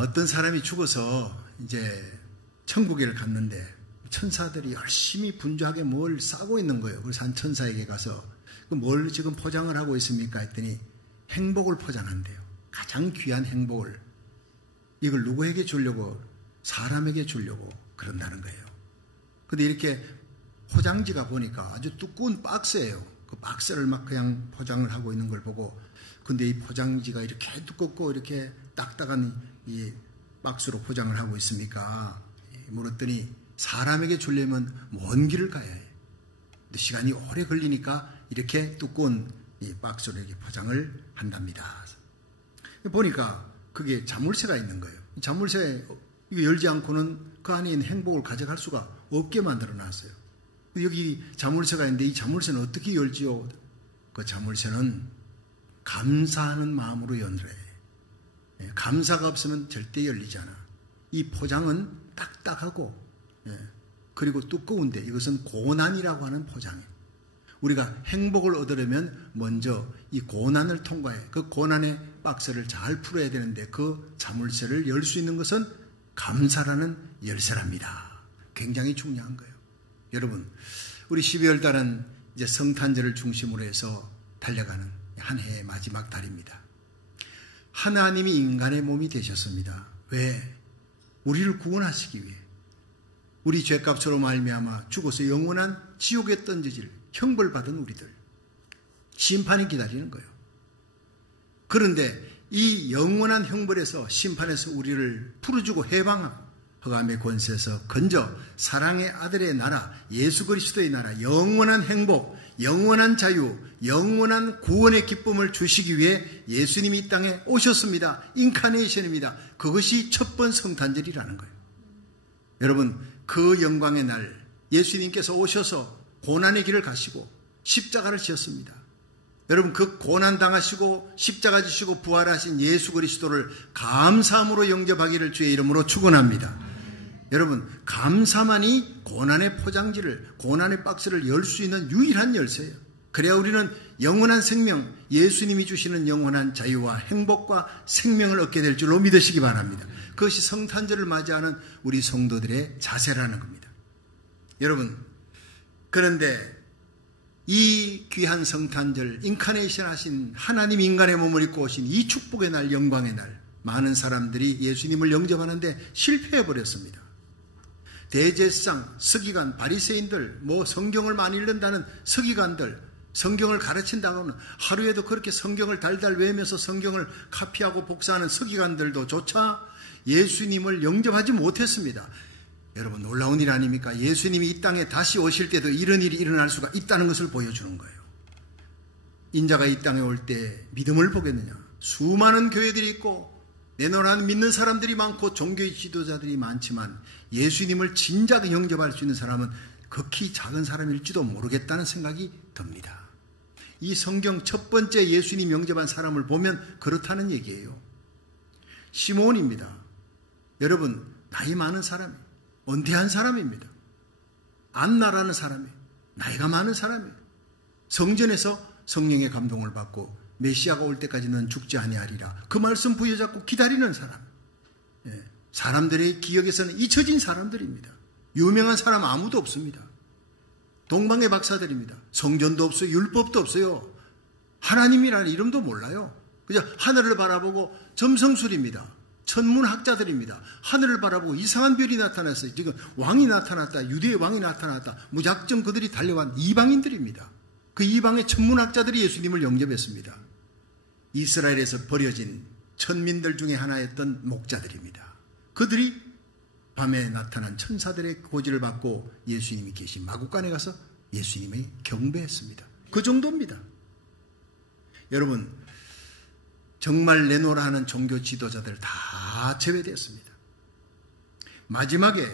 어떤 사람이 죽어서 이제 천국에를 갔는데 천사들이 열심히 분주하게 뭘 싸고 있는 거예요. 그래서 한 천사에게 가서 뭘 지금 포장을 하고 있습니까? 했더니 행복을 포장한대요. 가장 귀한 행복을. 이걸 누구에게 주려고? 사람에게 주려고 그런다는 거예요. 근데 이렇게 포장지가 보니까 아주 두꺼운 박스예요. 그 박스를 막 그냥 포장을 하고 있는 걸 보고, 근데 이 포장지가 이렇게 두껍고 이렇게 딱딱한 이 박스로 포장을 하고 있습니까? 물었더니 사람에게 주려면 먼 길을 가야 해요. 근데 시간이 오래 걸리니까 이렇게 두꺼운 이 박스로 이렇게 포장을 한답니다. 보니까 그게 자물쇠가 있는 거예요. 자물쇠 이거 열지 않고는 그 안에 있는 행복을 가져갈 수가 없게 만들어 놨어요. 여기 자물쇠가 있는데 이 자물쇠는 어떻게 열지요? 그 자물쇠는 감사하는 마음으로 열어야 해요. 감사가 없으면 절대 열리지 않아. 이 포장은 딱딱하고 그리고 두꺼운데 이것은 고난이라고 하는 포장이에요. 우리가 행복을 얻으려면 먼저 이 고난을 통과해. 그 고난의 박스를 잘 풀어야 되는데 그 자물쇠를 열 수 있는 것은 감사라는 열쇠랍니다. 굉장히 중요한 거예요. 여러분, 우리 12월 달은 이제 성탄절을 중심으로 해서 달려가는 한 해의 마지막 달입니다. 하나님이 인간의 몸이 되셨습니다. 왜? 우리를 구원하시기 위해. 우리 죄값으로 말미암아 죽어서 영원한 지옥에 던져질 형벌받은 우리들. 심판이 기다리는 거예요. 그런데 이 영원한 형벌에서 심판에서 우리를 풀어주고 해방하고 흑암의 권세에서 건져 사랑의 아들의 나라, 예수 그리스도의 나라, 영원한 행복, 영원한 자유, 영원한 구원의 기쁨을 주시기 위해 예수님이 이 땅에 오셨습니다. 인카네이션입니다. 그것이 첫 번 성탄절이라는 거예요. 여러분, 그 영광의 날 예수님께서 오셔서 고난의 길을 가시고 십자가를 지었습니다. 여러분, 그 고난 당하시고 십자가 지시고 부활하신 예수 그리스도를 감사함으로 영접하기를 주의 이름으로 축원합니다. 여러분, 감사만이 고난의 포장지를, 고난의 박스를 열 수 있는 유일한 열쇠예요. 그래야 우리는 영원한 생명, 예수님이 주시는 영원한 자유와 행복과 생명을 얻게 될 줄로 믿으시기 바랍니다. 그것이 성탄절을 맞이하는 우리 성도들의 자세라는 겁니다. 여러분, 그런데 이 귀한 성탄절, 인카네이션 하신 하나님 인간의 몸을 입고 오신 이 축복의 날, 영광의 날, 많은 사람들이 예수님을 영접하는데 실패해버렸습니다. 대제사장, 서기관, 바리새인들, 성경을 많이 읽는다는 서기관들, 성경을 가르친다고 하면 하루에도 그렇게 성경을 달달 외우면서 성경을 카피하고 복사하는 서기관들도 조차 예수님을 영접하지 못했습니다. 여러분, 놀라운 일 아닙니까? 예수님이 이 땅에 다시 오실 때도 이런 일이 일어날 수가 있다는 것을 보여주는 거예요. 인자가 이 땅에 올 때 믿음을 보겠느냐? 수많은 교회들이 있고 내노라는 믿는 사람들이 많고 종교의 지도자들이 많지만 예수님을 진작 영접할 수 있는 사람은 극히 작은 사람일지도 모르겠다는 생각이 듭니다. 이 성경 첫 번째 예수님 영접한 사람을 보면 그렇다는 얘기예요. 시몬입니다. 여러분, 나이 많은 사람이에요. 언대한 사람입니다. 안나라는 사람이에요. 나이가 많은 사람이에요. 성전에서 성령의 감동을 받고 메시아가 올 때까지는 죽지 아니하리라. 그 말씀 부여잡고 기다리는 사람. 사람들의 기억에서는 잊혀진 사람들입니다. 유명한 사람 아무도 없습니다. 동방의 박사들입니다. 성전도 없어요. 율법도 없어요. 하나님이라는 이름도 몰라요. 그냥 하늘을 바라보고 점성술입니다. 천문학자들입니다. 하늘을 바라보고 이상한 별이 나타났어요. 지금 왕이 나타났다. 유대의 왕이 나타났다. 무작정 그들이 달려간 이방인들입니다. 그 이방의 천문학자들이 예수님을 영접했습니다. 이스라엘에서 버려진 천민들 중에 하나였던 목자들입니다. 그들이 밤에 나타난 천사들의 고지를 받고 예수님이 계신 마국간에 가서 예수님을 경배했습니다. 그 정도입니다. 여러분, 정말 내노라 하는 종교 지도자들 다 제외되었습니다. 마지막에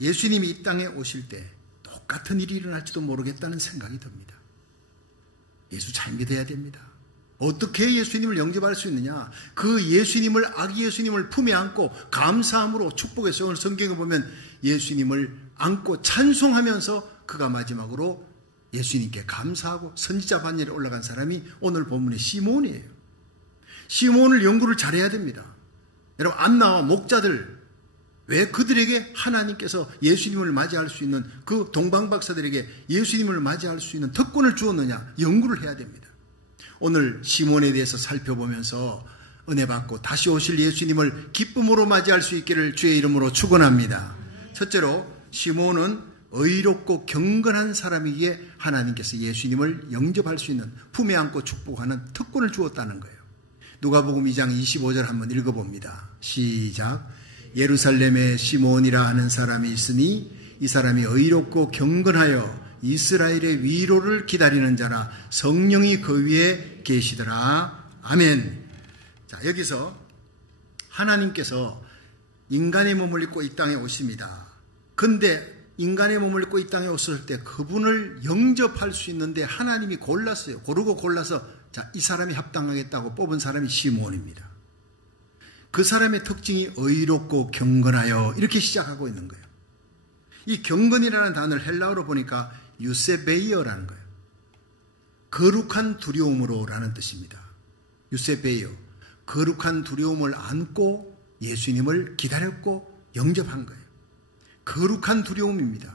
예수님이 이 땅에 오실 때 똑같은 일이 일어날지도 모르겠다는 생각이 듭니다. 예수 잘 믿어야 됩니다. 어떻게 예수님을 영접할 수 있느냐? 그 예수님을, 아기 예수님을 품에 안고 감사함으로 축복해서 오늘 성경에 보면 예수님을 안고 찬송하면서 그가 마지막으로 예수님께 감사하고 선지자 반열에 올라간 사람이 오늘 본문의 시몬이에요. 시몬을 연구를 잘해야 됩니다. 여러분, 안나와 목자들, 왜 그들에게 하나님께서 예수님을 맞이할 수 있는, 그 동방박사들에게 예수님을 맞이할 수 있는 특권을 주었느냐? 연구를 해야 됩니다. 오늘 시몬에 대해서 살펴보면서 은혜 받고 다시 오실 예수님을 기쁨으로 맞이할 수 있기를 주의 이름으로 축원합니다. 첫째로, 시몬은 의롭고 경건한 사람이기에 하나님께서 예수님을 영접할 수 있는, 품에 안고 축복하는 특권을 주었다는 거예요. 누가복음 2장 25절 한번 읽어봅니다. 시작. 예루살렘에 시몬이라 하는 사람이 있으니 이 사람이 의롭고 경건하여 이스라엘의 위로를 기다리는 자라, 성령이 그 위에 계시더라. 아멘. 자, 여기서 하나님께서 인간의 몸을 입고 이 땅에 오십니다. 근데 인간의 몸을 입고 이 땅에 오셨을 때 그분을 영접할 수 있는데 하나님이 골랐어요. 고르고 골라서, 자, 이 사람이 합당하겠다고 뽑은 사람이 시몬입니다. 그 사람의 특징이 의롭고 경건하여, 이렇게 시작하고 있는 거예요. 이 경건이라는 단어를 헬라어로 보니까 유세베이어라는 거예요. 거룩한 두려움으로라는 뜻입니다. 유세베이어, 거룩한 두려움을 안고 예수님을 기다렸고 영접한 거예요. 거룩한 두려움입니다.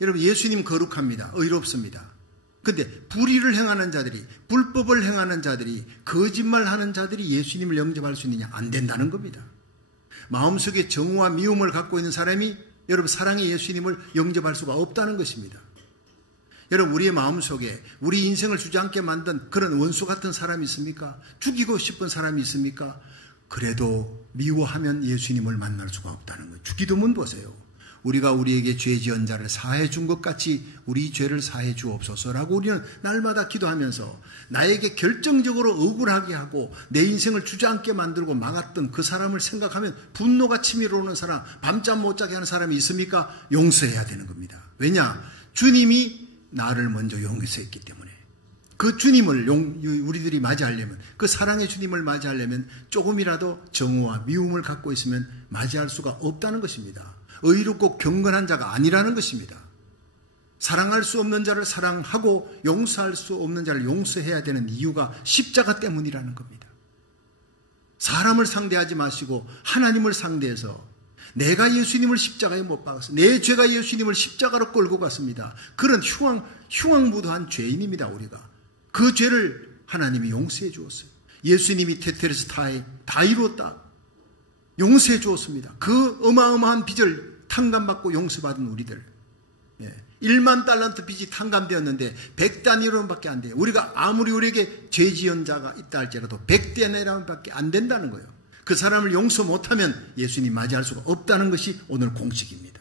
여러분, 예수님 거룩합니다. 의롭습니다. 근데 불의를 행하는 자들이, 불법을 행하는 자들이, 거짓말하는 자들이 예수님을 영접할 수 있느냐? 안 된다는 겁니다. 마음속에 정오와 미움을 갖고 있는 사람이 여러분 사랑의 예수님을 영접할 수가 없다는 것입니다. 여러분, 우리의 마음속에 우리 인생을 주저앉게 만든 그런 원수 같은 사람이 있습니까? 죽이고 싶은 사람이 있습니까? 그래도 미워하면 예수님을 만날 수가 없다는 거예요. 주기도문 보세요. 우리가 우리에게 죄 지은 자를 사해 준 것 같이 우리 죄를 사해 주옵소서라고 우리는 날마다 기도하면서 나에게 결정적으로 억울하게 하고 내 인생을 주저앉게 만들고 막았던 그 사람을 생각하면 분노가 치밀어 오는 사람, 밤잠 못 자게 하는 사람이 있습니까? 용서해야 되는 겁니다. 왜냐? 주님이 나를 먼저 용서했기 때문에. 그 주님을 우리들이 맞이하려면, 그 사랑의 주님을 맞이하려면 조금이라도 정오와 미움을 갖고 있으면 맞이할 수가 없다는 것입니다. 의롭고 경건한 자가 아니라는 것입니다. 사랑할 수 없는 자를 사랑하고 용서할 수 없는 자를 용서해야 되는 이유가 십자가 때문이라는 겁니다. 사람을 상대하지 마시고 하나님을 상대해서, 내가 예수님을 십자가에 못 박았어, 내 죄가 예수님을 십자가로 끌고 갔습니다. 그런 흉악무도한 죄인입니다. 우리가 그 죄를 하나님이 용서해 주었어요. 예수님이 테테레스 다 이루었다, 용서해 주었습니다. 그 어마어마한 빚을 탕감받고 용서받은 우리들, 1만 달란트 빚이 탕감되었는데 100다니엘밖에 안 돼요. 우리가 아무리 우리에게 죄 지은 자가 있다 할지라도 100다니엘밖에 안 된다는 거예요. 그 사람을 용서 못하면 예수님 맞이할 수가 없다는 것이 오늘 공식입니다.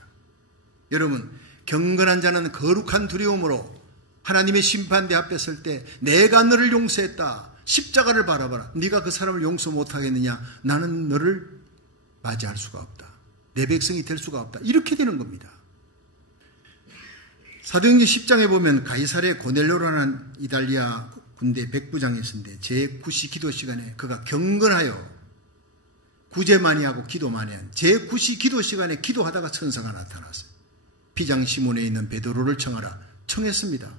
여러분, 경건한 자는 거룩한 두려움으로 하나님의 심판대 앞에 설 때, 내가 너를 용서했다, 십자가를 바라봐라. 네가 그 사람을 용서 못하겠느냐? 나는 너를 맞이할 수가 없다, 내 백성이 될 수가 없다, 이렇게 되는 겁니다. 사도행전 10장에 보면 가이사랴 고넬료라는 이탈리아 군대 백부장이 있었는데 제9시 기도 시간에 그가 경건하여 구제 많이 하고 기도 많이 한 제9시 기도 시간에 기도하다가 천사가 나타났어요. 피장 시몬에 있는 베드로를 청하라. 청했습니다.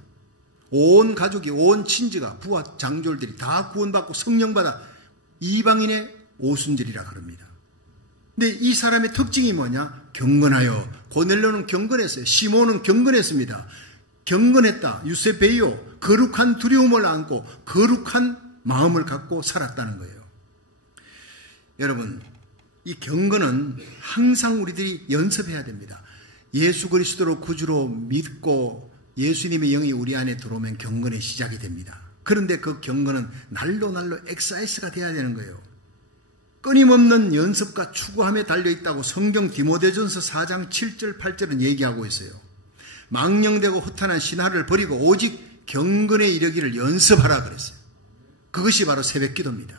온 가족이, 온 친지가, 부하 장졸들이 다 구원받고 성령받아 이방인의 오순절이라 그럽니다. 근데 이 사람의 특징이 뭐냐? 경건하여. 고넬료는 경건했어요. 시몬은 경건했습니다. 경건했다. 유세베이오, 거룩한 두려움을 안고 거룩한 마음을 갖고 살았다는 거예요. 여러분, 이 경건은 항상 우리들이 연습해야 됩니다. 예수 그리스도로 구주로 믿고 예수님의 영이 우리 안에 들어오면 경건의 시작이 됩니다. 그런데 그 경건은 날로 엑사이스가 돼야 되는 거예요. 끊임없는 연습과 추구함에 달려있다고 성경 디모데전서 4장 7절 8절은 얘기하고 있어요. 망령되고 허탄한 신화를 버리고 오직 경건에 이르기를 연습하라 그랬어요. 그것이 바로 새벽기도입니다.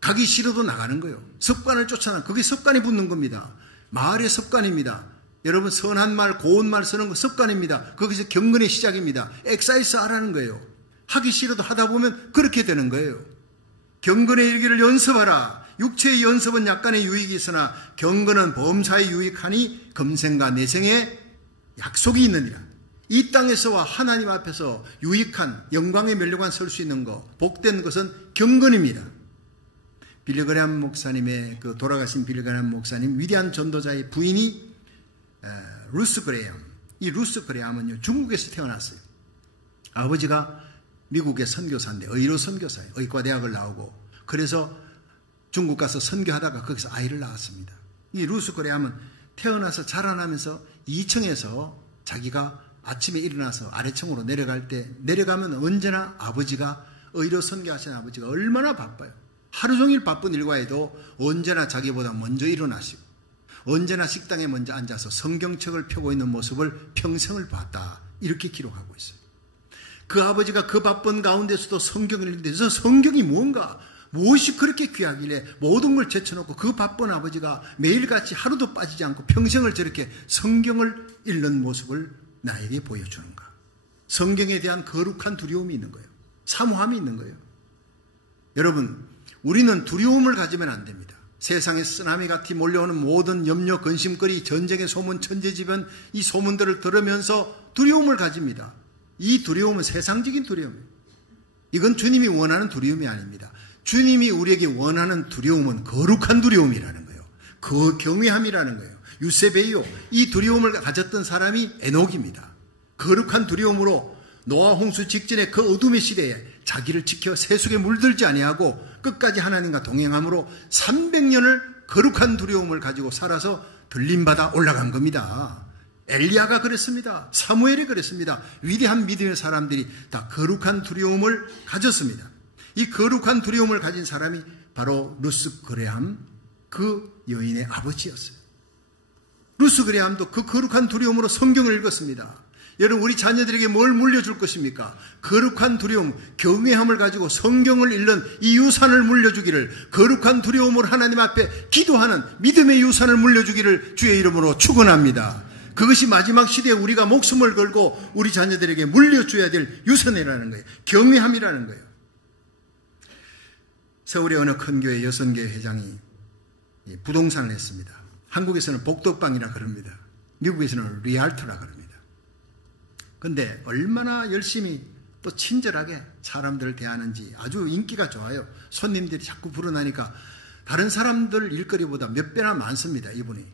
가기 싫어도 나가는 거예요. 습관을 쫓아나, 그게 습관이 붙는 겁니다. 말의 습관입니다. 여러분, 선한 말, 고운 말 쓰는 거 습관입니다. 거기서 경건의 시작입니다. 엑사이스 하라는 거예요. 하기 싫어도 하다 보면 그렇게 되는 거예요. 경건에 이르기를 연습하라. 육체의 연습은 약간의 유익이 있으나 경건은 범사에 유익하니 금생과 내생에 약속이 있느니라. 이 땅에서와 하나님 앞에서 유익한 영광의 면류관 설 수 있는 것, 복된 것은 경건입니다. 빌리그램 목사님의 그 돌아가신 빌리그램 목사님 위대한 전도자의 부인이 루스 그레엄. 이 루스 그레엄은요 중국에서 태어났어요. 아버지가 미국의 선교사인데 의로 선교사예요. 의과대학을 나오고 그래서 중국 가서 선교하다가 거기서 아이를 낳았습니다. 이 루스 그레엄은 태어나서 자라나면서 2층에서 자기가 아침에 일어나서 아래층으로 내려갈 때 내려가면 언제나 아버지가 의로 선교하시는 아버지가 얼마나 바빠요. 하루 종일 바쁜 일과에도 언제나 자기보다 먼저 일어나시고 언제나 식당에 먼저 앉아서 성경책을 펴고 있는 모습을 평생을 봤다. 이렇게 기록하고 있어요. 그 아버지가 그 바쁜 가운데서도 성경을 읽는데 저 성경이 뭔가 무엇이 그렇게 귀하길래 모든 걸 제쳐놓고 그 바쁜 아버지가 매일같이 하루도 빠지지 않고 평생을 저렇게 성경을 읽는 모습을 나에게 보여주는가. 성경에 대한 거룩한 두려움이 있는 거예요. 사모함이 있는 거예요. 여러분, 우리는 두려움을 가지면 안 됩니다. 세상에 쓰나미 같이 몰려오는 모든 염려, 근심거리, 전쟁의 소문, 천재지변 이 소문들을 들으면서 두려움을 가집니다. 이 두려움은 세상적인 두려움이에요. 이건 주님이 원하는 두려움이 아닙니다. 주님이 우리에게 원하는 두려움은 거룩한 두려움이라는 거예요. 그 경외함이라는 거예요. 유세베요. 이 두려움을 가졌던 사람이 에녹입니다. 거룩한 두려움으로 노아 홍수 직전에 그 어둠의 시대에 자기를 지켜 세속에 물들지 아니하고 끝까지 하나님과 동행함으로 300년을 거룩한 두려움을 가지고 살아서 들림받아 올라간 겁니다. 엘리야가 그랬습니다. 사무엘이 그랬습니다. 위대한 믿음의 사람들이 다 거룩한 두려움을 가졌습니다. 이 거룩한 두려움을 가진 사람이 바로 루스 그레함 그 여인의 아버지였어요. 루스 그레함도 그 거룩한 두려움으로 성경을 읽었습니다. 여러분, 우리 자녀들에게 뭘 물려줄 것입니까? 거룩한 두려움, 경외함을 가지고 성경을 읽는 이 유산을 물려주기를, 거룩한 두려움으로 하나님 앞에 기도하는 믿음의 유산을 물려주기를 주의 이름으로 축원합니다. 그것이 마지막 시대에 우리가 목숨을 걸고 우리 자녀들에게 물려줘야 될 유산이라는 거예요. 경외함이라는 거예요. 서울의 어느 큰 교회 여선교회 회장이 부동산을 했습니다. 한국에서는 복덕방이라 그럽니다. 미국에서는 리알토라 그럽니다. 근데 얼마나 열심히 또 친절하게 사람들을 대하는지 아주 인기가 좋아요. 손님들이 자꾸 불어나니까 다른 사람들 일거리보다 몇 배나 많습니다, 이분이.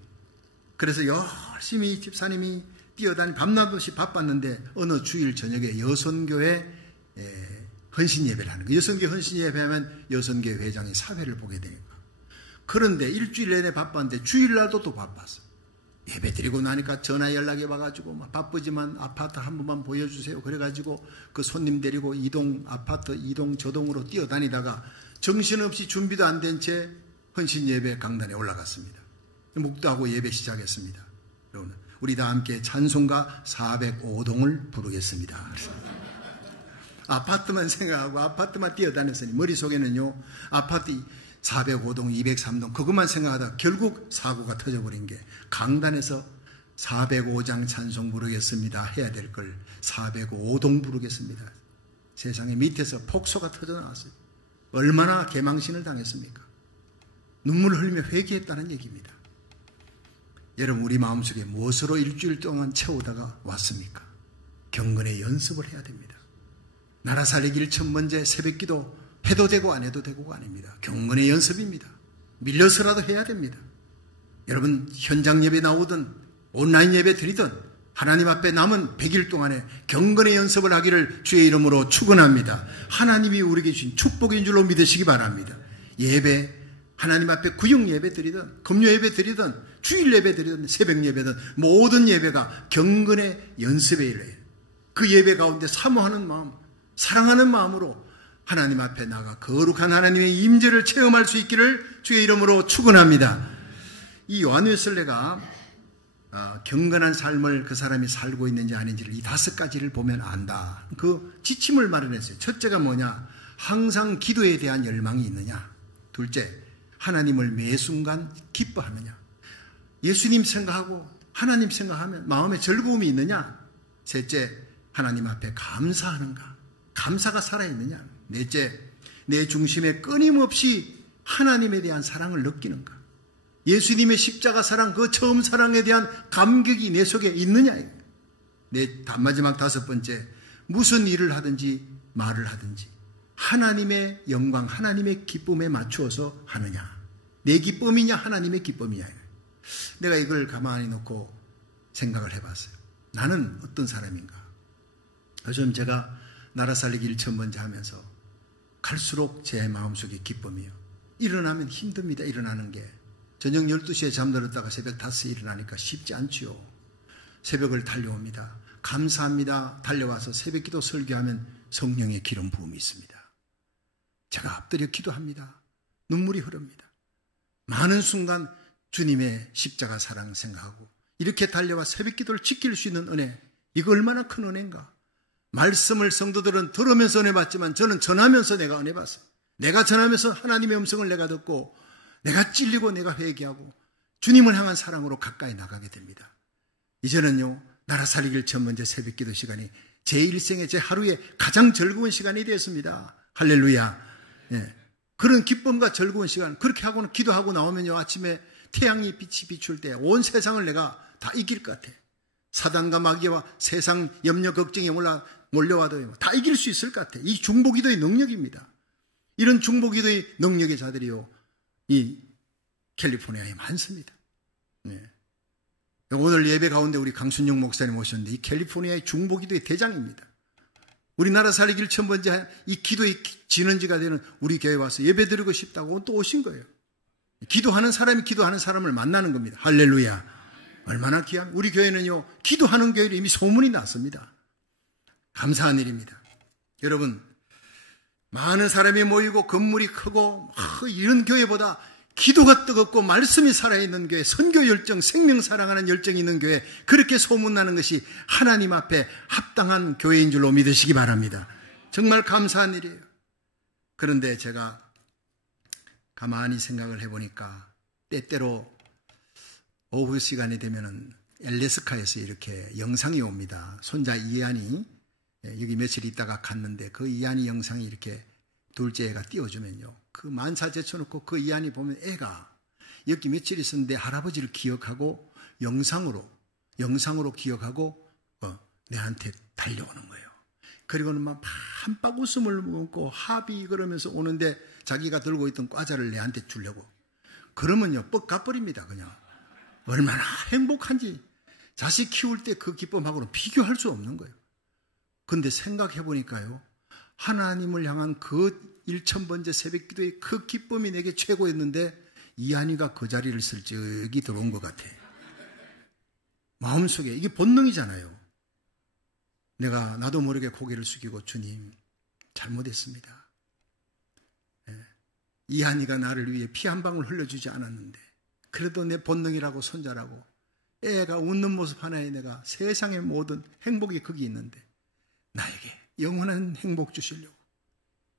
그래서 열심히 집사님이 뛰어다니 밤낮 없이 바빴는데 어느 주일 저녁에 여선교회 헌신 예배를 하는 거예요. 여선교회 헌신 예배하면 여선교회 회장이 사회를 보게 되니까. 그런데 일주일 내내 바빴는데 주일날도 또 바빴어. 예배 드리고 나니까 전화 연락이 와가지고 막 바쁘지만 아파트 한 번만 보여주세요. 그래가지고 그 손님 데리고 아파트 이동 저동으로 뛰어다니다가 정신없이 준비도 안 된 채 헌신 예배 강단에 올라갔습니다. 묵도하고 예배 시작했습니다. 여러분, 우리 다 함께 찬송가 405동을 부르겠습니다. 아파트만 생각하고 아파트만 뛰어다녔으니 머릿속에는요 아파트 405동, 203동 그것만 생각하다 결국 사고가 터져버린 게 강단에서 405장 찬송 부르겠습니다 해야 될 걸 405동 부르겠습니다. 세상에 밑에서 폭소가 터져나왔어요. 얼마나 개망신을 당했습니까? 눈물을 흘리며 회개했다는 얘기입니다. 여러분, 우리 마음속에 무엇으로 일주일 동안 채우다가 왔습니까? 경건의 연습을 해야 됩니다. 나라 살리기를 첫 번째 새벽기도 해도 되고 안 해도 되고가 아닙니다. 경건의 연습입니다. 밀려서라도 해야 됩니다. 여러분, 현장 예배 나오든 온라인 예배 드리든 하나님 앞에 남은 100일 동안에 경건의 연습을 하기를 주의 이름으로 축원합니다. 하나님이 우리에게 주신 축복인 줄로 믿으시기 바랍니다. 예배, 하나님 앞에 구역 예배 드리든 금요 예배 드리든 주일 예배 드리든 새벽 예배든 모든 예배가 경건의 연습의 일이에요. 그 예배 가운데 사모하는 마음, 사랑하는 마음으로 하나님 앞에 나가 거룩한 하나님의 임재를 체험할 수 있기를 주의 이름으로 축원합니다. 이 요한웨슬레가 경건한 삶을 그 사람이 살고 있는지 아닌지를 이 5가지를 보면 안다. 그 지침을 마련했어요. 첫째가 뭐냐? 항상 기도에 대한 열망이 있느냐? 둘째, 하나님을 매 순간 기뻐하느냐? 예수님 생각하고 하나님 생각하면 마음에 즐거움이 있느냐? 셋째, 하나님 앞에 감사하는가? 감사가 살아있느냐? 넷째, 내 중심에 끊임없이 하나님에 대한 사랑을 느끼는가? 예수님의 십자가 사랑, 그 처음 사랑에 대한 감격이 내 속에 있느냐? 마지막 5번째, 무슨 일을 하든지 말을 하든지 하나님의 영광, 하나님의 기쁨에 맞추어서 하느냐? 내 기쁨이냐 하나님의 기쁨이냐? 내가 이걸 가만히 놓고 생각을 해봤어요. 나는 어떤 사람인가? 요즘 제가 나라 살리기 1,000번째 하면서 갈수록 제 마음속에 기쁨이요. 일어나면 힘듭니다. 일어나는 게. 저녁 12시에 잠들었다가 새벽 5시에 일어나니까 쉽지 않지요. 새벽을 달려옵니다. 감사합니다. 달려와서 새벽기도 설교하면 성령의 기름 부음이 있습니다. 제가 엎드려 기도합니다. 눈물이 흐릅니다. 많은 순간 주님의 십자가 사랑 생각하고 이렇게 달려와 새벽기도를 지킬 수 있는 은혜, 이거 얼마나 큰 은혜인가. 말씀을 성도들은 들으면서 은혜 받지만 저는 전하면서 내가 은혜 받았어요. 내가 전하면서 하나님의 음성을 내가 듣고 내가 찔리고 내가 회개하고 주님을 향한 사랑으로 가까이 나가게 됩니다. 이제는요, 나라 살리기 1,000번째 새벽기도 시간이 제 일생에 제 하루에 가장 즐거운 시간이 되었습니다. 할렐루야. 예. 그런 기쁨과 즐거운 시간, 그렇게 하고는 기도하고 나오면요, 아침에 태양이 빛이 비출 때 온 세상을 내가 다 이길 것 같아. 사단과 마귀와 세상 염려 걱정이 몰려와도 다 이길 수 있을 것 같아. 이 중보기도의 능력입니다. 이런 중보기도의 능력의 자들이요, 이 캘리포니아에 많습니다. 네. 오늘 예배 가운데 우리 강순영 목사님 오셨는데 이 캘리포니아의 중보기도의 대장입니다. 우리나라 살리기 1,000번째 이 기도의 진원지가 되는 우리 교회에 와서 예배 드리고 싶다고 또 오신 거예요. 기도하는 사람이 기도하는 사람을 만나는 겁니다. 할렐루야. 얼마나 귀한, 우리 교회는요, 기도하는 교회로 이미 소문이 났습니다. 감사한 일입니다. 여러분, 많은 사람이 모이고 건물이 크고 이런 교회보다 기도가 뜨겁고 말씀이 살아있는 교회, 선교 열정, 생명 사랑하는 열정이 있는 교회, 그렇게 소문나는 것이 하나님 앞에 합당한 교회인 줄로 믿으시기 바랍니다. 정말 감사한 일이에요. 그런데 제가 가만히 생각을 해보니까 때때로 오후 시간이 되면은 엘래스카에서 이렇게 영상이 옵니다. 손자 이한이 여기 며칠 있다가 갔는데 그 이한이 영상이 이렇게 둘째 애가 띄워주면요, 그 만사 제쳐놓고 그 이한이 보면 애가 여기 며칠 있었는데 할아버지를 기억하고 영상으로 기억하고 내한테 달려오는 거예요. 그리고는 막 한박 웃음을 먹고 합의 그러면서 오는데 자기가 들고 있던 과자를 내한테 주려고. 그러면요, 뻑 가버립니다. 그냥 얼마나 행복한지. 자식 키울 때 그 기쁨하고는 비교할 수 없는 거예요. 근데 생각해 보니까요, 하나님을 향한 그 1,000번째 새벽 기도의 그 기쁨이 내게 최고였는데 이한이가 그 자리를 슬쩍이 들어온 것 같아. 마음속에 이게 본능이잖아요. 내가 나도 모르게 고개를 숙이고 주님 잘못했습니다. 이한이가 나를 위해 피 한 방울 흘려주지 않았는데 그래도 내 본능이라고 손자라고 애가 웃는 모습 하나에 내가 세상의 모든 행복이 거기 있는데 나에게 영원한 행복 주시려고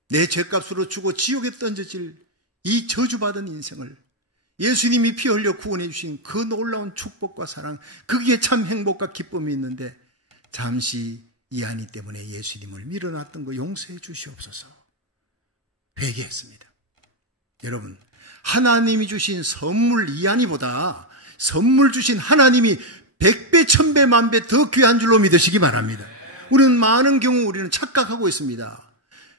내 죄값으로 주고 지옥에 던져질 이 저주받은 인생을 예수님이 피 흘려 구원해 주신 그 놀라운 축복과 사랑, 거기에 참 행복과 기쁨이 있는데 잠시 이한이 때문에 예수님을 밀어놨던 거 용서해 주시옵소서 회개했습니다. 여러분, 하나님이 주신 선물 이한이보다 선물 주신 하나님이 100배, 1000배, 만배 더 귀한 줄로 믿으시기 바랍니다. 우리는 많은 경우 우리는 착각하고 있습니다.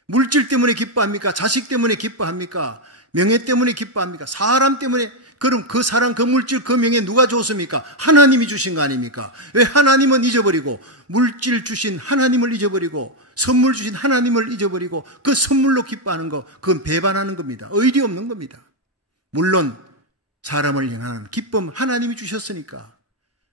물질 때문에 기뻐합니까? 자식 때문에 기뻐합니까? 명예 때문에 기뻐합니까? 사람 때문에. 그럼 그 사람, 그 물질, 그 명예 누가 줬습니까? 하나님이 주신 거 아닙니까? 왜 하나님은 잊어버리고 물질 주신 하나님을 잊어버리고 선물 주신 하나님을 잊어버리고 그 선물로 기뻐하는 거, 그건 배반하는 겁니다. 의리 없는 겁니다. 물론 사람을 향한 기쁨 하나님이 주셨으니까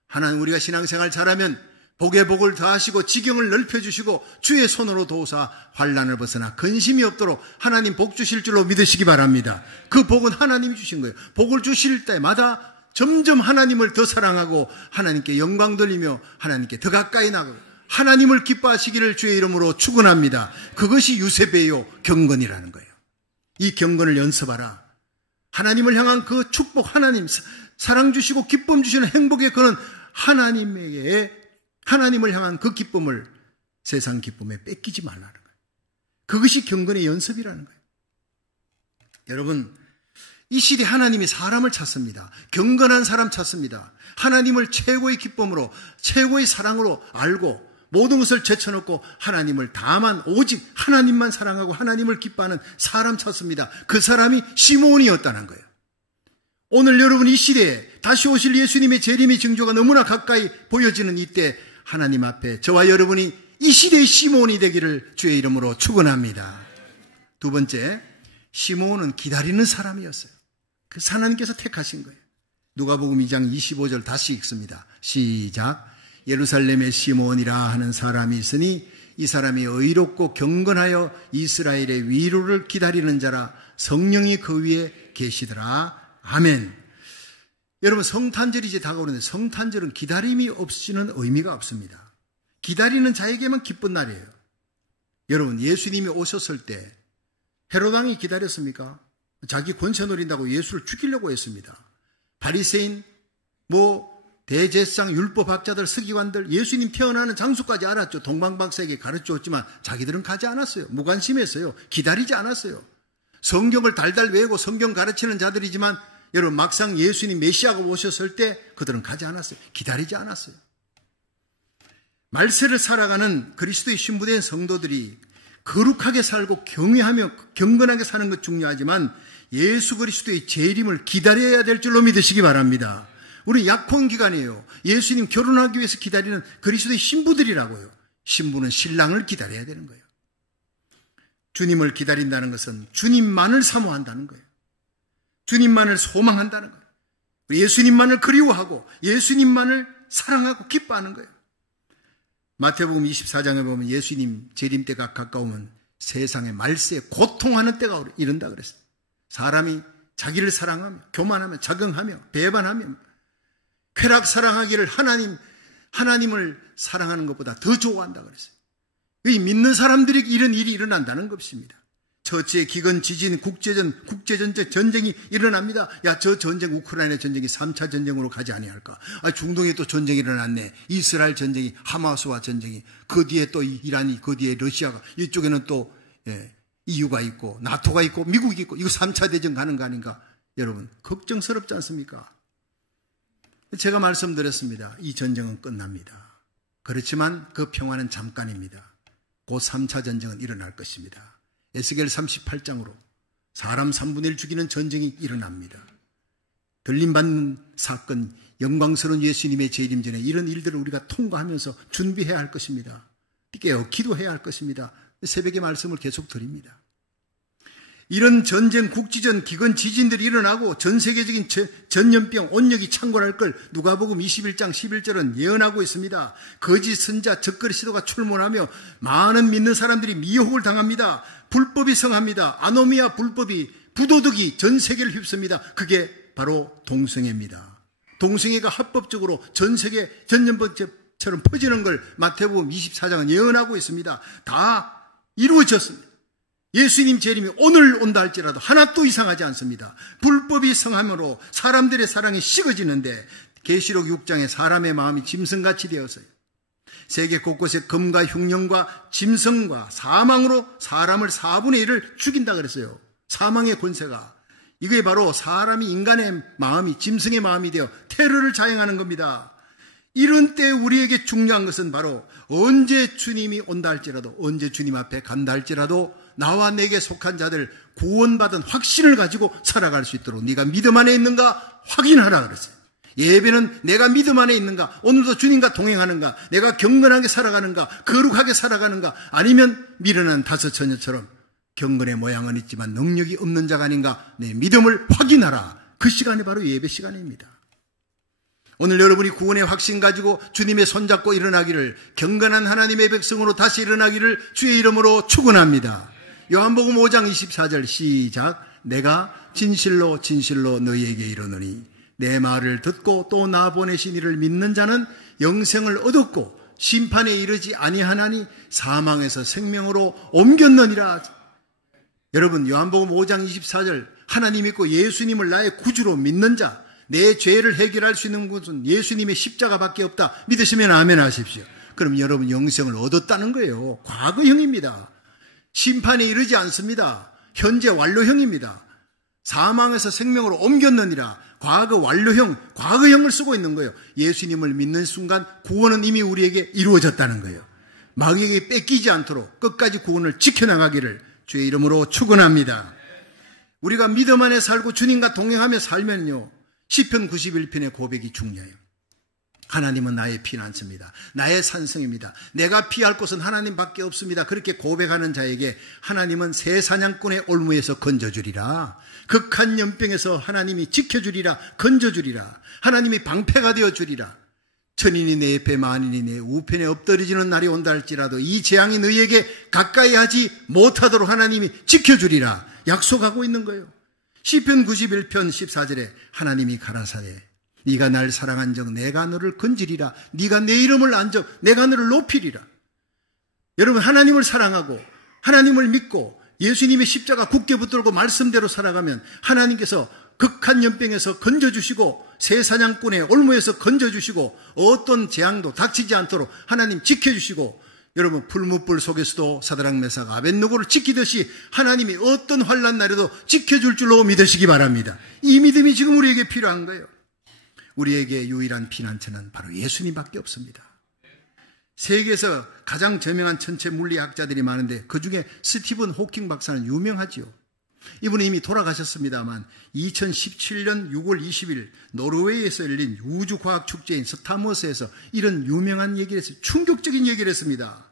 하나님, 우리가 신앙생활 잘하면 복에 복을 더하시고 지경을 넓혀주시고 주의 손으로 도우사 환난을 벗어나 근심이 없도록 하나님 복 주실 줄로 믿으시기 바랍니다. 그 복은 하나님이 주신 거예요. 복을 주실 때마다 점점 하나님을 더 사랑하고 하나님께 영광 돌리며 하나님께 더 가까이 나가고 하나님을 기뻐하시기를 주의 이름으로 축원합니다. 그것이 유세배요 경건이라는 거예요. 이 경건을 연습하라. 하나님을 향한 그 축복, 하나님 사랑 주시고 기쁨 주시는 행복의 그런 하나님을 향한 그 기쁨을 세상 기쁨에 뺏기지 말라는 거예요. 그것이 경건의 연습이라는 거예요. 여러분, 이 시대 하나님이 사람을 찾습니다. 경건한 사람 찾습니다. 하나님을 최고의 기쁨으로, 최고의 사랑으로 알고 모든 것을 제쳐놓고 하나님을 다만 오직 하나님만 사랑하고 하나님을 기뻐하는 사람 찾습니다. 그 사람이 시몬이었다는 거예요. 오늘 여러분 이 시대에 다시 오실 예수님의 재림의 징조가 너무나 가까이 보여지는 이때 하나님 앞에 저와 여러분이 이 시대의 시몬이 되기를 주의 이름으로 축원합니다. 두 번째, 시몬은 기다리는 사람이었어요. 그 하나님께서 택하신 거예요. 누가복음 2장 25절 다시 읽습니다. 시작. 예루살렘에 시몬이라 하는 사람이 있으니 이 사람이 의롭고 경건하여 이스라엘의 위로를 기다리는 자라 성령이 그 위에 계시더라. 아멘. 여러분, 성탄절이 이제 다가오는데 성탄절은 기다림이 없이는 의미가 없습니다. 기다리는 자에게만 기쁜 날이에요. 여러분, 예수님이 오셨을 때 헤롯 왕이 기다렸습니까? 자기 권세 노린다고 예수를 죽이려고 했습니다. 바리새인, 대제사장, 율법학자들, 서기관들, 예수님 태어나는 장소까지 알았죠. 동방박사에게 가르쳐줬지만 자기들은 가지 않았어요. 무관심했어요. 기다리지 않았어요. 성경을 달달 외우고 성경 가르치는 자들이지만 여러분, 막상 예수님 메시아가 오셨을 때 그들은 가지 않았어요. 기다리지 않았어요. 말세를 살아가는 그리스도의 신부된 성도들이 거룩하게 살고 경외하며 경건하게 사는 것 중요하지만 예수 그리스도의 재림을 기다려야 될 줄로 믿으시기 바랍니다. 우리 약혼기간이에요. 예수님 결혼하기 위해서 기다리는 그리스도의 신부들이라고요. 신부는 신랑을 기다려야 되는 거예요. 주님을 기다린다는 것은 주님만을 사모한다는 거예요. 주님만을 소망한다는 거예요. 예수님만을 그리워하고 예수님만을 사랑하고 기뻐하는 거예요. 마태복음 24장에 보면 예수님 재림 때가 가까우면 세상의 말세에 고통하는 때가 이른다 그랬어요. 사람이 자기를 사랑하며 교만하며 자긍하며 배반하며 쾌락 사랑하기를 하나님을 사랑하는 것보다 더 좋아한다 그랬어요. 이 믿는 사람들이 이런 일이 일어난다는 것입니다. 처치에 기근, 지진, 국제전쟁이 일어납니다. 야, 저 전쟁, 우크라이나 전쟁이 3차 전쟁으로 가지 아니할까? 중동에 또 전쟁이 일어났네. 이스라엘 전쟁이, 하마스와 전쟁이, 그 뒤에 또 이란이, 그 뒤에 러시아가, 이쪽에는 또 EU가 있고, 나토가 있고, 미국이 있고, 이거 3차 대전 가는 거 아닌가? 여러분, 걱정스럽지 않습니까? 제가 말씀드렸습니다. 이 전쟁은 끝납니다. 그렇지만 그 평화는 잠깐입니다. 곧 3차 전쟁은 일어날 것입니다. 에스겔 38장으로 사람 3분의 1 죽이는 전쟁이 일어납니다. 들림받는 사건, 영광스러운 예수님의 재림 전에 이런 일들을 우리가 통과하면서 준비해야 할 것입니다. 깨어 기도해야 할 것입니다. 새벽에 말씀을 계속 드립니다. 이런 전쟁, 국지전, 기근, 지진들이 일어나고 전 세계적인 전염병, 온역이 창궐할 걸 누가복음 21장 11절은 예언하고 있습니다. 거짓 선자, 적그리 시도가 출몰하며 많은 믿는 사람들이 미혹을 당합니다. 불법이 성합니다. 아노미아 불법이, 부도덕이 전 세계를 휩습니다. 그게 바로 동성애입니다. 동성애가 합법적으로 전 세계 전염병처럼 퍼지는 걸 마태복음 24장은 예언하고 있습니다. 다 이루어졌습니다. 예수님 재림이 오늘 온다 할지라도 하나도 이상하지 않습니다. 불법이 성함으로 사람들의 사랑이 식어지는데 계시록 6장에 사람의 마음이 짐승같이 되었어요. 세계 곳곳에 검과 흉년과 짐승과 사망으로 사람을 4분의 1을 죽인다 그랬어요. 사망의 권세가. 이게 바로 사람이 인간의 마음이 짐승의 마음이 되어 테러를 자행하는 겁니다. 이런 때 우리에게 중요한 것은 바로 언제 주님이 온다 할지라도, 언제 주님 앞에 간다 할지라도 나와 내게 속한 자들 구원받은 확신을 가지고 살아갈 수 있도록 네가 믿음 안에 있는가 확인하라 그랬어요. 예배는 내가 믿음 안에 있는가, 오늘도 주님과 동행하는가, 내가 경건하게 살아가는가, 거룩하게 살아가는가, 아니면 미련한 다섯 처녀처럼 경건의 모양은 있지만 능력이 없는 자가 아닌가, 내 믿음을 확인하라. 그 시간이 바로 예배 시간입니다. 오늘 여러분이 구원의 확신 가지고 주님의 손잡고 일어나기를, 경건한 하나님의 백성으로 다시 일어나기를 주의 이름으로 축원합니다. 요한복음 5장 24절 시작. 내가 진실로 진실로 너희에게 이르노니 내 말을 듣고 또 나 보내신 이를 믿는 자는 영생을 얻었고 심판에 이르지 아니하나니 사망에서 생명으로 옮겼느니라. 여러분, 요한복음 5장 24절 하나님 믿고 예수님을 나의 구주로 믿는 자, 내 죄를 해결할 수 있는 것은 예수님의 십자가밖에 없다. 믿으시면 아멘 하십시오. 그럼 여러분 영생을 얻었다는 거예요. 과거형입니다. 심판에 이르지 않습니다. 현재 완료형입니다. 사망에서 생명으로 옮겼느니라. 과거 완료형, 과거형을 쓰고 있는 거예요. 예수님을 믿는 순간 구원은 이미 우리에게 이루어졌다는 거예요. 마귀에게 뺏기지 않도록 끝까지 구원을 지켜나가기를 주의 이름으로 축원합니다. 우리가 믿음 안에 살고 주님과 동행하며 살면요, 시편 91편의 고백이 중요해요. 하나님은 나의 피난처입니다. 나의 산성입니다. 내가 피할 곳은 하나님밖에 없습니다. 그렇게 고백하는 자에게 하나님은 새 사냥꾼의 올무에서 건져주리라. 극한 연병에서 하나님이 지켜주리라. 건져주리라. 하나님이 방패가 되어주리라. 천인이 내 옆에 만인이 내 우편에 엎드러지는 날이 온다 할지라도 이 재앙이 너희에게 가까이 하지 못하도록 하나님이 지켜주리라. 약속하고 있는 거예요. 시편 91편 14절에 하나님이 가라사대 네가 날 사랑한 적 내가 너를 건지리라. 네가 내 이름을 안 적 내가 너를 높이리라. 여러분, 하나님을 사랑하고 하나님을 믿고 예수님의 십자가 굳게 붙들고 말씀대로 살아가면 하나님께서 극한 연병에서 건져주시고 새 사냥꾼의 올무에서 건져주시고 어떤 재앙도 닥치지 않도록 하나님 지켜주시고, 여러분, 풀무불 속에서도 사드락 메삭 아벳느고를 지키듯이 하나님이 어떤 환난 날에도 지켜줄 줄로 믿으시기 바랍니다. 이 믿음이 지금 우리에게 필요한 거예요. 우리에게 유일한 피난처는 바로 예수님밖에 없습니다. 세계에서 가장 저명한 천체 물리학자들이 많은데 그중에 스티븐 호킹 박사는 유명하지요. 이분은 이미 돌아가셨습니다만 2017년 6월 20일 노르웨이에서 열린 우주과학축제인 스타머스에서 이런 유명한 얘기를 했어요. 충격적인 얘기를 했습니다.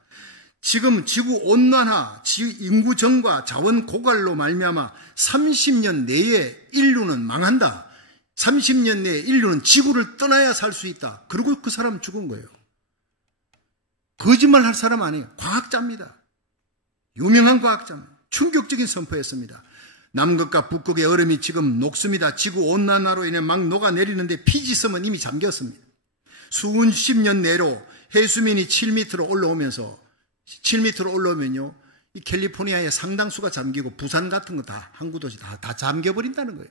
지금 지구온난화, 인구 증가, 자원 고갈로 말미암아 30년 내에 인류는 망한다. 30년 내에 인류는 지구를 떠나야 살 수 있다. 그리고 그 사람 죽은 거예요. 거짓말 할 사람 아니에요. 과학자입니다. 유명한 과학자입니다. 충격적인 선포였습니다. 남극과 북극의 얼음이 지금 녹습니다. 지구온난화로 인해 막 녹아내리는데 피지섬은 이미 잠겼습니다. 수십 년 내로 해수면이 7m로 올라오면요, 이 캘리포니아의 상당수가 잠기고 부산 같은 거 다, 항구 도시 다 잠겨버린다는 거예요.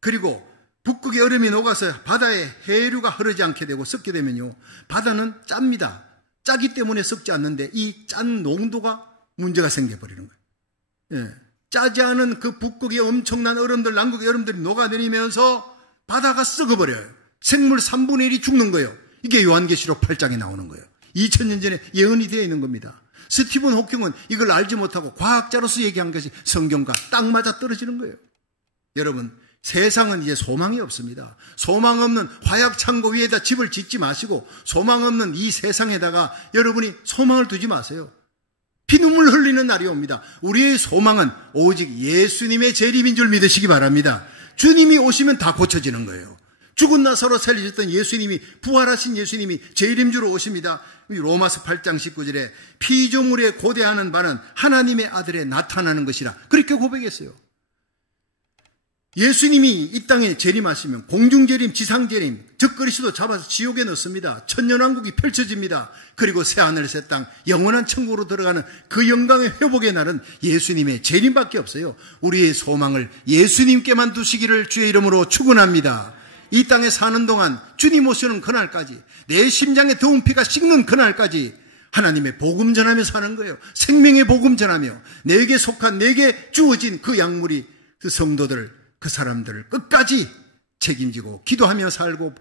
그리고 북극의 얼음이 녹아서 바다에 해류가 흐르지 않게 되고 썩게 되면요, 바다는 짭니다. 짜기 때문에 썩지 않는데 이 짠 농도가 문제가 생겨버리는 거예요. 예. 짜지 않은 그 북극의 엄청난 얼음들, 남극의 얼음들이 녹아내리면서 바다가 썩어버려요. 생물 3분의 1이 죽는 거예요. 이게 요한계시록 8장에 나오는 거예요. 2000년 전에 예언이 되어 있는 겁니다. 스티븐 호킹은 이걸 알지 못하고 과학자로서 얘기한 것이 성경과 딱 맞아 떨어지는 거예요. 여러분, 세상은 이제 소망이 없습니다. 소망 없는 화약창고 위에다 집을 짓지 마시고 소망 없는 이 세상에다가 여러분이 소망을 두지 마세요. 피눈물 흘리는 날이 옵니다. 우리의 소망은 오직 예수님의 재림인 줄 믿으시기 바랍니다. 주님이 오시면 다 고쳐지는 거예요. 죽은 나사로 살리셨던 예수님이, 부활하신 예수님이 재림주로 오십니다. 로마서 8장 19절에 피조물에 고대하는 바는 하나님의 아들에 나타나는 것이라 그렇게 고백했어요. 예수님이 이 땅에 재림하시면 공중재림, 지상재림, 적그리스도 잡아서 지옥에 넣습니다. 천년왕국이 펼쳐집니다. 그리고 새하늘 새 땅, 영원한 천국으로 들어가는 그 영광의 회복의 날은 예수님의 재림밖에 없어요. 우리의 소망을 예수님께만 두시기를 주의 이름으로 축원합니다. 이 땅에 사는 동안 주님 오시는 그날까지, 내 심장에 더운 피가 식는 그날까지 하나님의 복음 전하며 사는 거예요. 생명의 복음 전하며 내게 속한, 내게 주어진 그 약물이 그 성도들, 그 사람들을 끝까지 책임지고 기도하며 살고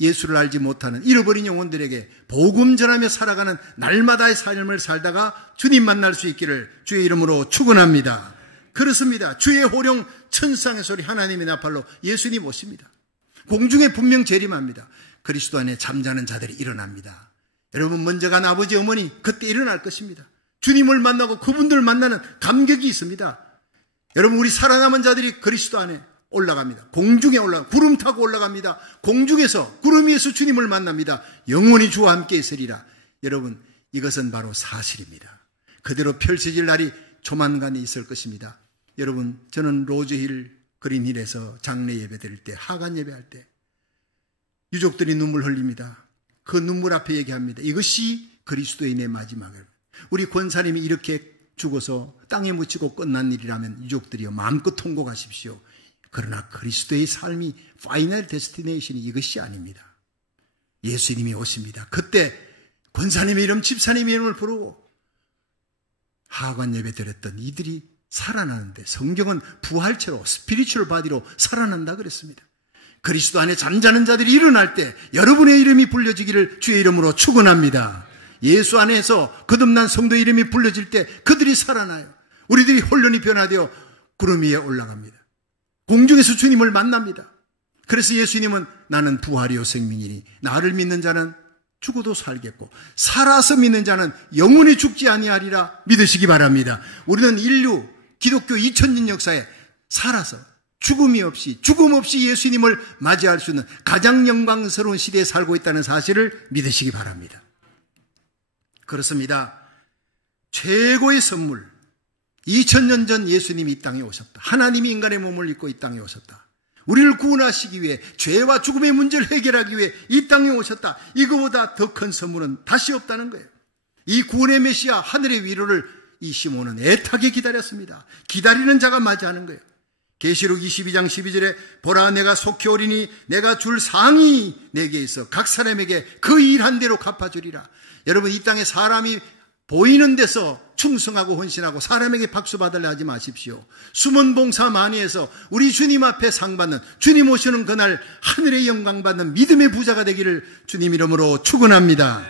예수를 알지 못하는 잃어버린 영혼들에게 복음 전하며 살아가는 날마다의 삶을 살다가 주님 만날 수 있기를 주의 이름으로 축원합니다. 그렇습니다. 주의 호령 천상의 소리 하나님의 나팔로 예수님 오십니다. 공중에 분명 재림합니다. 그리스도 안에 잠자는 자들이 일어납니다. 여러분, 먼저 간 아버지 어머니 그때 일어날 것입니다. 주님을 만나고 그분들 만나는 감격이 있습니다. 여러분, 우리 살아남은 자들이 그리스도 안에 올라갑니다. 공중에 구름 타고 올라갑니다. 공중에서, 구름 위에서 주님을 만납니다. 영원히 주와 함께 있으리라. 여러분, 이것은 바로 사실입니다. 그대로 펼쳐질 날이 조만간에 있을 것입니다. 여러분, 저는 로즈힐 그린힐에서 장례 예배 드릴 때, 하간 예배할 때 유족들이 눈물 흘립니다. 그 눈물 앞에 얘기합니다. 이것이 그리스도인의 마지막을. 우리 권사님이 이렇게 죽어서 땅에 묻히고 끝난 일이라면 유족들이요, 마음껏 통곡하십시오. 그러나 그리스도의 삶이 파이널 데스티네이션이 이것이 아닙니다. 예수님이 오십니다. 그때 권사님의 이름, 집사님의 이름을 부르고 하관 예배 드렸던 이들이 살아나는데, 성경은 부활체로, 스피리추얼 바디로 살아난다 그랬습니다. 그리스도 안에 잠자는 자들이 일어날 때 여러분의 이름이 불려지기를 주의 이름으로 축원합니다. 예수 안에서 거듭난 성도 이름이 불려질 때 그들이 살아나요. 우리들이 혼련히 변화되어 구름 위에 올라갑니다. 공중에서 주님을 만납니다. 그래서 예수님은 나는 부활이요 생명이니 나를 믿는 자는 죽어도 살겠고 살아서 믿는 자는 영원히 죽지 아니하리라 믿으시기 바랍니다. 우리는 인류 기독교 2000년 역사에 살아서 죽음 없이 예수님을 맞이할 수 있는 가장 영광스러운 시대에 살고 있다는 사실을 믿으시기 바랍니다. 그렇습니다. 최고의 선물, 2000년 전 예수님이 이 땅에 오셨다. 하나님이 인간의 몸을 입고 이 땅에 오셨다. 우리를 구원하시기 위해 죄와 죽음의 문제를 해결하기 위해 이 땅에 오셨다. 이거보다 더 큰 선물은 다시 없다는 거예요. 이 구원의 메시아 하늘의 위로를 이 시몬은 애타게 기다렸습니다. 기다리는 자가 맞이하는 거예요. 계시록 22장 12절에 보라 내가 속히 오리니 내가 줄 상이 내게 있어 각 사람에게 그 일한 대로 갚아주리라. 여러분 이 땅에 사람이 보이는 데서 충성하고 헌신하고 사람에게 박수 받으려 하지 마십시오. 숨은 봉사 많이 해서 우리 주님 앞에 상 받는, 주님 오시는 그날 하늘의 영광 받는 믿음의 부자가 되기를 주님 이름으로 축원합니다.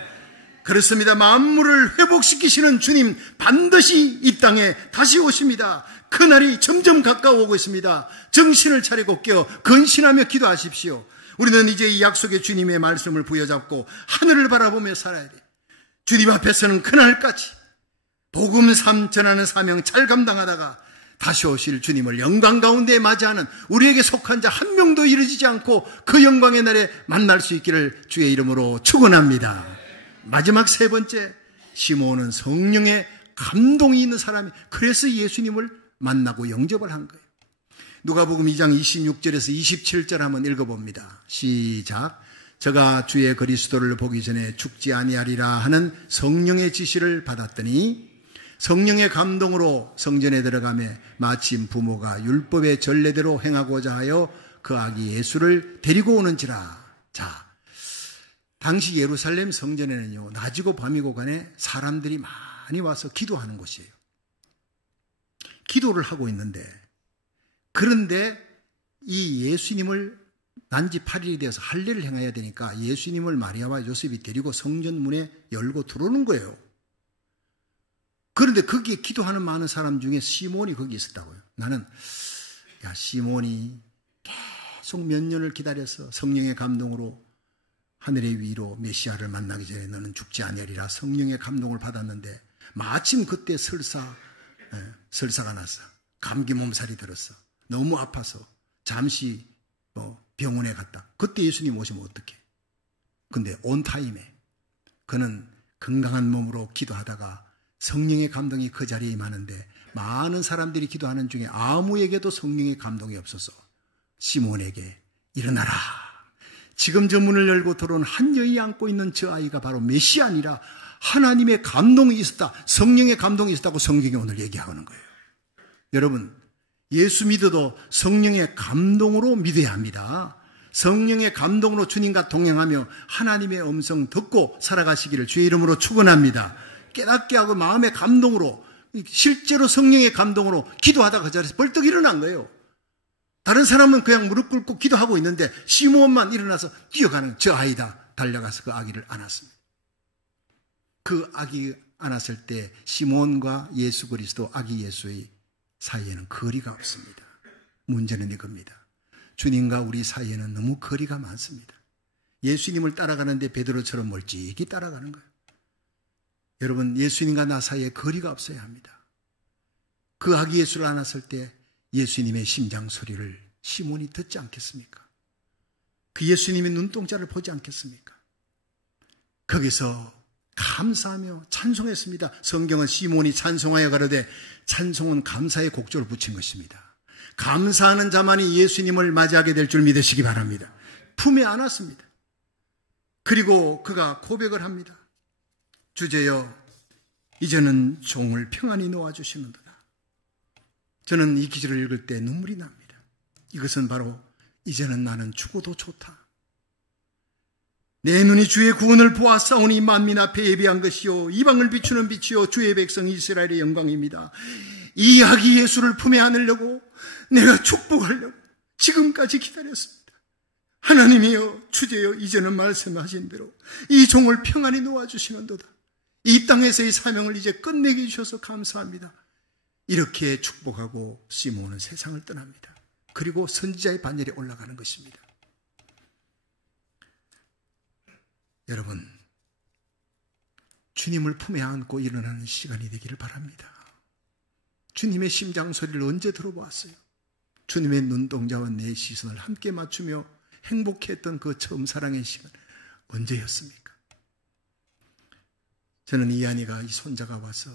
그렇습니다. 만물을 회복시키시는 주님 반드시 이 땅에 다시 오십니다. 그날이 점점 가까워오고 있습니다. 정신을 차리고 깨어 근신하며 기도하십시오. 우리는 이제 이 약속의 주님의 말씀을 부여잡고 하늘을 바라보며 살아야 돼요. 주님 앞에서는 그날까지 복음 삶 전하는 사명 잘 감당하다가 다시 오실 주님을 영광 가운데 맞이하는 우리에게 속한 자 한 명도 이르지지 않고 그 영광의 날에 만날 수 있기를 주의 이름으로 축원합니다. 마지막 세 번째, 시몬은 성령의 감동이 있는 사람이, 그래서 예수님을 만나고 영접을 한 거예요. 누가복음 2장 26절에서 27절 한번 읽어봅니다. 시작. 저가 주의 그리스도를 보기 전에 죽지 아니하리라 하는 성령의 지시를 받았더니 성령의 감동으로 성전에 들어가며 마침 부모가 율법의 전례대로 행하고자 하여 그 아기 예수를 데리고 오는지라. 자, 당시 예루살렘 성전에는요, 낮이고 밤이고 간에 사람들이 많이 와서 기도하는 곳이에요. 기도를 하고 있는데, 그런데 이 예수님을 난지 8일이 되어서 할례를 행해야 되니까 예수님을 마리아와 요셉이 데리고 성전 문에 열고 들어오는 거예요. 그런데 거기에 기도하는 많은 사람 중에 시몬이 거기 있었다고요. 나는 시몬이 계속 몇 년을 기다려서 성령의 감동으로 하늘의 위로 메시아를 만나기 전에 너는 죽지 아니하리라 성령의 감동을 받았는데 마침 그때 설사가 났어. 감기 몸살이 들었어. 너무 아파서 잠시 병원에 갔다. 그때 예수님 오시면 어떡해? 근데 온 타임에 그는 건강한 몸으로 기도하다가 성령의 감동이 그 자리에 임하는데 많은 사람들이 기도하는 중에 아무에게도 성령의 감동이 없어서 시몬에게 일어나라. 지금 저 문을 열고 들어온 한 여인이 안고 있는 저 아이가 바로 메시아 아니라 하나님의 감동이 있었다. 성령의 감동이 있었다고 성경이 오늘 얘기하는 거예요. 여러분, 예수 믿어도 성령의 감동으로 믿어야 합니다. 성령의 감동으로 주님과 동행하며 하나님의 음성 듣고 살아가시기를 주의 이름으로 축원합니다. 깨닫게 하고 마음의 감동으로, 실제로 성령의 감동으로 기도하다가 그 자리에서 벌떡 일어난 거예요. 다른 사람은 그냥 무릎 꿇고 기도하고 있는데 시몬만 일어나서 뛰어가는 저 아이다. 달려가서 그 아기를 안았습니다. 그 아기 안았을 때 시몬과 예수 그리스도 아기 예수의 사이에는 거리가 없습니다. 문제는 이겁니다. 주님과 우리 사이에는 너무 거리가 많습니다. 예수님을 따라가는데 베드로처럼 멀찍이 따라가는 거예요. 여러분, 예수님과 나 사이에 거리가 없어야 합니다. 그 아기 예수를 안았을 때 예수님의 심장 소리를 시몬이 듣지 않겠습니까? 그 예수님의 눈동자를 보지 않겠습니까? 거기서 감사하며 찬송했습니다. 성경은 시몬이 찬송하여 가로되, 찬송은 감사의 곡조를 붙인 것입니다. 감사하는 자만이 예수님을 맞이하게 될 줄 믿으시기 바랍니다. 품에 안았습니다. 그리고 그가 고백을 합니다. 주제여, 이제는 종을 평안히 놓아주시는도다. 저는 이 기절을 읽을 때 눈물이 납니다. 이것은 바로 이제는 나는 죽어도 좋다. 내 눈이 주의 구원을 보았사오니 만민 앞에 예비한 것이요 이방을 비추는 빛이요 주의 백성 이스라엘의 영광입니다. 이 아기 예수를 품에 안으려고 내가 축복하려고 지금까지 기다렸습니다. 하나님이여, 주제여, 이제는 말씀하신 대로 이 종을 평안히 놓아주시는도다. 이 땅에서의 사명을 이제 끝내게 해주셔서 감사합니다. 이렇게 축복하고 시몬은 세상을 떠납니다. 그리고 선지자의 반열에 올라가는 것입니다. 여러분, 주님을 품에 안고 일어나는 시간이 되기를 바랍니다. 주님의 심장 소리를 언제 들어보았어요? 주님의 눈동자와 내 시선을 함께 맞추며 행복했던 그 처음 사랑의 시간 언제였습니까? 저는 이한이가, 이 손자가 와서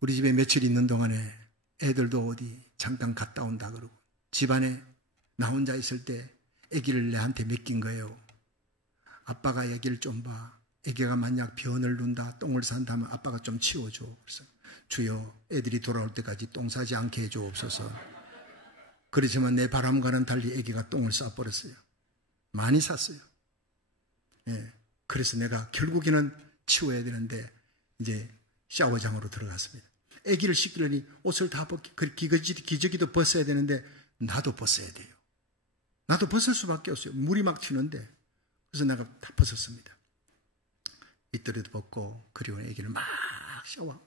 우리 집에 며칠 있는 동안에 애들도 어디 잠깐 갔다 온다 그러고 집안에 나 혼자 있을 때 아기를 내한테 맡긴 거예요. 아빠가 아기를 좀 봐. 아기가 만약 변을 눈다, 똥을 산다면 아빠가 좀 치워줘. 그래서 주여, 애들이 돌아올 때까지 똥 싸지 않게 해주옵소서. 그렇지만 내 바람과는 달리 아기가 똥을 싸버렸어요. 많이 쌌어요. 예. 그래서 내가 결국에는 치워야 되는데 이제 샤워장으로 들어갔습니다. 아기를 씻기려니 옷을 다 벗기, 기저귀도 벗어야 되는데 나도 벗어야 돼요. 나도 벗을 수밖에 없어요. 물이 막 튀는데. 그래서 내가 다 벗었습니다. 윗도리도 벗고, 그리고 아기를 막 샤워.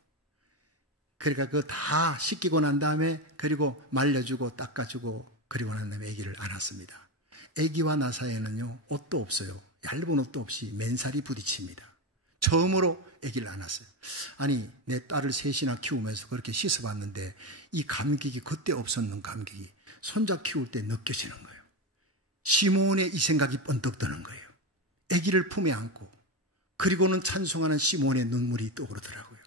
그러니까 그거 다 씻기고 난 다음에, 그리고 말려주고 닦아주고, 그리고 난 다음에 아기를 안았습니다. 아기와 나 사이에는요, 옷도 없어요. 얇은 옷도 없이 맨살이 부딪힙니다. 처음으로 아기를 안았어요. 아니, 내 딸을 셋이나 키우면서 그렇게 씻어봤는데 이 감격이 그때 없었는 감격이 손자 키울 때 느껴지는 거예요. 시몬의 이 생각이 번뜩 드는 거예요. 아기를 품에 안고 그리고는 찬송하는 시몬의 눈물이 떠오르더라고요.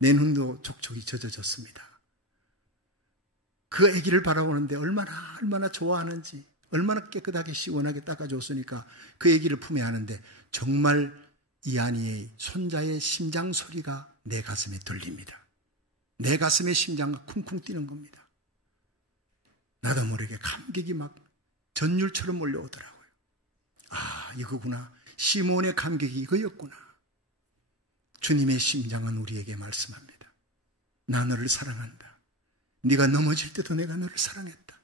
내 눈도 촉촉이 젖어졌습니다. 그 아기를 바라보는데 얼마나 좋아하는지, 얼마나 깨끗하게 시원하게 닦아줬으니까 그 아기를 품에 안는데 정말 이한이의 손자의 심장 소리가 내 가슴에 들립니다. 내 가슴에 심장이 쿵쿵 뛰는 겁니다. 나도 모르게 감격이 막 전율처럼 몰려오더라고요. 아, 이거구나. 시몬의 감격이 이거였구나. 주님의 심장은 우리에게 말씀합니다. 나 너를 사랑한다. 네가 넘어질 때도 내가 너를 사랑했다.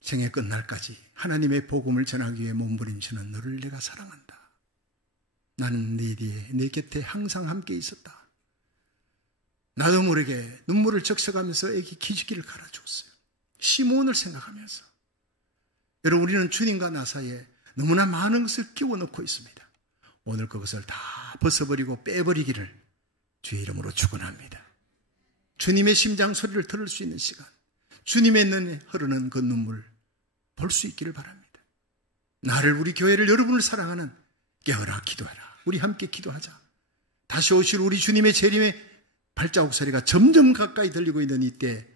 생애 끝날까지 하나님의 복음을 전하기 위해 몸부림치는 너를 내가 사랑한다. 나는 네 뒤에, 내 곁에 항상 함께 있었다. 나도 모르게 눈물을 적셔가면서 애기 기저귀를 갈아줬어요. 시몬을 생각하면서. 여러분, 우리는 주님과 나 사이에 너무나 많은 것을 끼워 넣고 있습니다. 오늘 그것을 다 벗어버리고 빼버리기를 주의 이름으로 축원합니다. 주님의 심장 소리를 들을 수 있는 시간, 주님의 눈에 흐르는 그 눈물 볼 수 있기를 바랍니다. 나를, 우리 교회를, 여러분을 사랑하는, 깨어라, 기도하라. 우리 함께 기도하자. 다시 오실 우리 주님의 재림의 발자국 소리가 점점 가까이 들리고 있는 이때,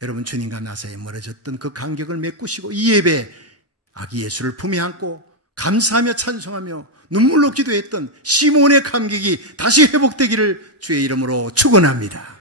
여러분, 주님과 나 사이에 멀어졌던 그 간격을 메꾸시고 이 예배에 아기 예수를 품에 안고 감사하며 찬송하며 눈물로 기도했던 시몬의 감격이 다시 회복되기를 주의 이름으로 축원합니다.